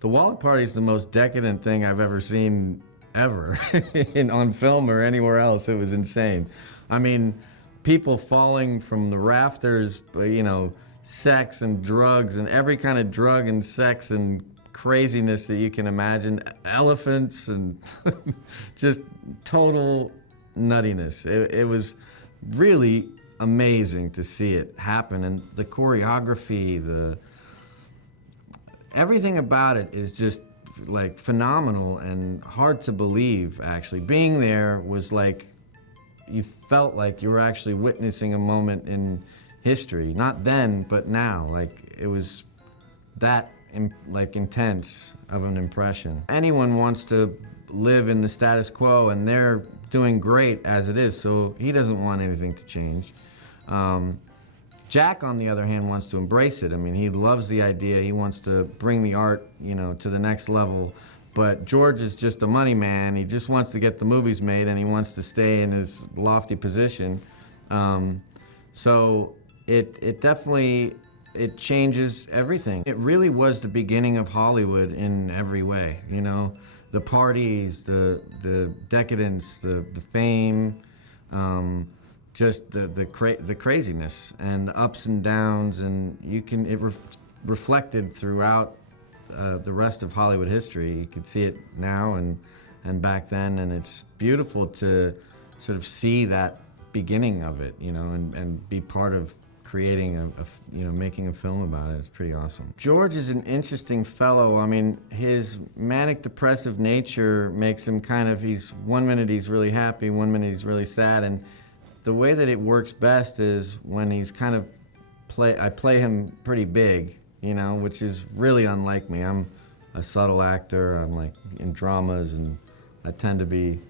The Wallet Party is the most decadent thing I've ever seen ever on film or anywhere else. It was insane. I mean, people falling from the rafters, sex and drugs and every kind of drug and sex and craziness that you can imagine. Elephants and just total nuttiness. It was really amazing to see it happen, and the choreography, everything about it is just like phenomenal and hard to believe. Actually, being there was like you felt like you were actually witnessing a moment in history. Not then, but now. Like it was that intense of an impression. Anyone wants to live in the status quo, and they're doing great as it is, so he doesn't want anything to change. Jack, on the other hand, wants to embrace it. I mean, he loves the idea. He wants to bring the art, to the next level. But George is just a money man. He just wants to get the movies made, and he wants to stay in his lofty position. So it definitely, it changes everything. It really was the beginning of Hollywood in every way, The parties, the decadence, the fame, just the craziness and the ups and downs, and it reflected throughout the rest of Hollywood history. You can see it now and back then, and it's beautiful to sort of see that beginning of it, and be part of creating making a film about it. It's pretty awesome. George is an interesting fellow. I mean, his manic depressive nature makes him he's 1 minute he's really happy, 1 minute he's really sad, and the way that it works best is when he's I play him pretty big, which is really unlike me. I'm a subtle actor. I'm like in dramas, and I tend to be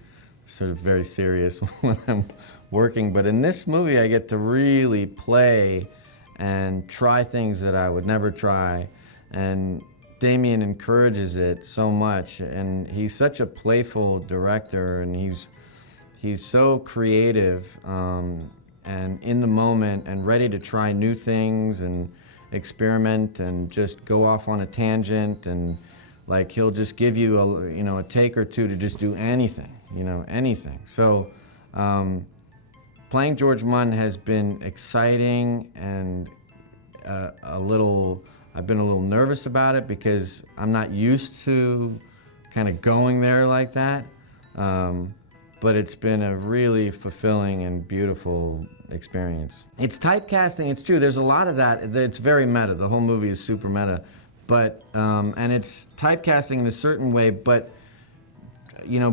sort of very serious when I'm working. But in this movie, I get to really play and try things that I would never try. And Damien encourages it so much, and he's such a playful director, and he's so creative and in the moment and ready to try new things and experiment and just go off on a tangent, and like he'll just give you a take or two to just do anything, anything. So playing George Munn has been exciting, and I've been a little nervous about it because I'm not used to kind of going there like that. But it's been a really fulfilling and beautiful experience. It's typecasting, it's true, there's a lot of that. It's very meta, the whole movie is super meta. But, and it's typecasting in a certain way, but,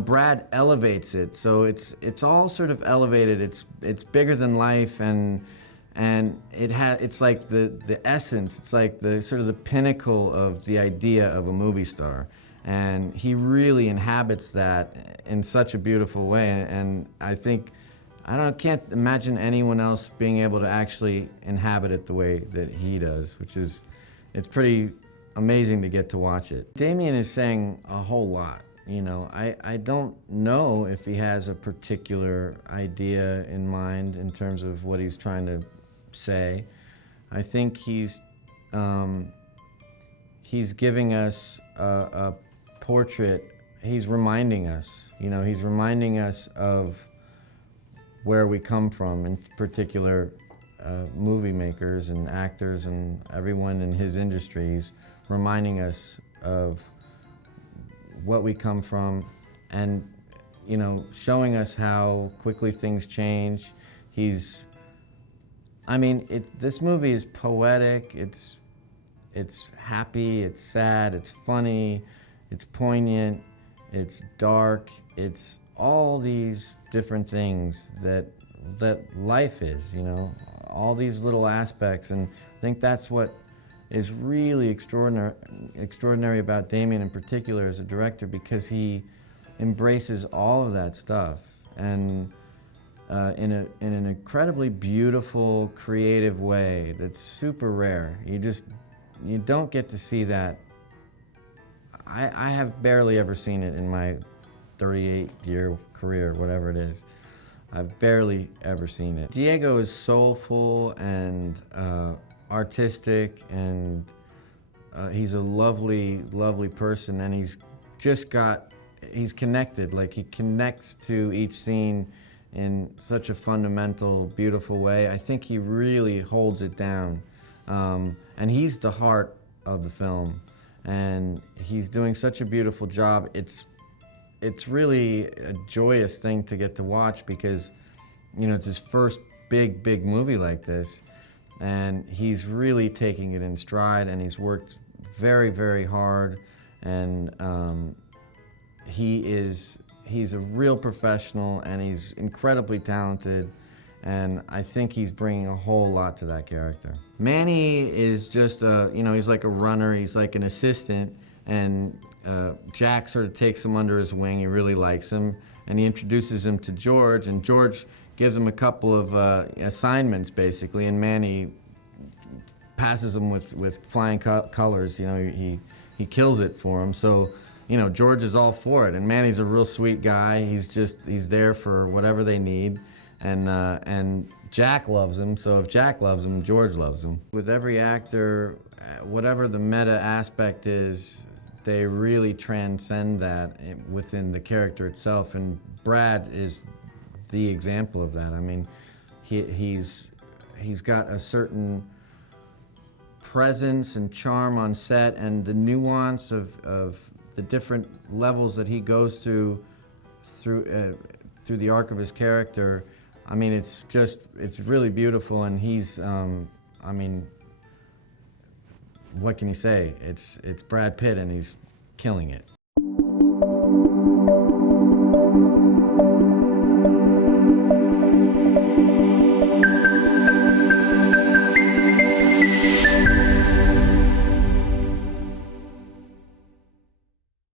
Brad elevates it. So it's all sort of elevated, it's bigger than life, and it's like the essence, it's like the sort of the pinnacle of the idea of a movie star. And he really inhabits that in such a beautiful way. And I think, can't imagine anyone else being able to actually inhabit it the way that he does, it's pretty amazing to get to watch it. Damien is saying a whole lot, I don't know if he has a particular idea in mind in terms of what he's trying to say. I think he's giving us a portrait. He's reminding us, he's reminding us of where we come from, in particular movie makers and actors and everyone in his industry. He's reminding us of what we come from, and showing us how quickly things change. This movie is poetic, it's happy, it's sad, it's funny, it's poignant, it's dark, it's all these different things that life is, all these little aspects. And I think that's what is really extraordinary about Damien in particular as a director, because he embraces all of that stuff, and in an incredibly beautiful, creative way that's super rare. You don't get to see that. I have barely ever seen it in my 38-year career, whatever it is. I've barely ever seen it. Diego is soulful and artistic and he's a lovely, lovely person, and he's connected. Like, he connects to each scene in such a fundamental, beautiful way. I think he really holds it down. And he's the heart of the film, and he's doing such a beautiful job. It's really a joyous thing to get to watch, because, you know, it's his first big movie like this, and he's really taking it in stride, and he's worked very, very hard, and he's a real professional, and he's incredibly talented, and I think he's bringing a whole lot to that character. Manny is just he's like a runner, he's like an assistant, and Jack sort of takes him under his wing. He really likes him, and he introduces him to George, and George gives him a couple of assignments, basically, and Manny passes him with flying colors. You know, he kills it for him. So, you know, George is all for it, and Manny's a real sweet guy. He's there for whatever they need, and Jack loves him. So if Jack loves him, George loves him. With every actor, whatever the meta aspect is, they really transcend that within the character itself, and Brad is the example of that. I mean, he's got a certain presence and charm on set, and the nuance of the different levels that he goes through the arc of his character. I mean, it's really beautiful, and he's, I mean, what can you say? It's Brad Pitt, and he's killing it.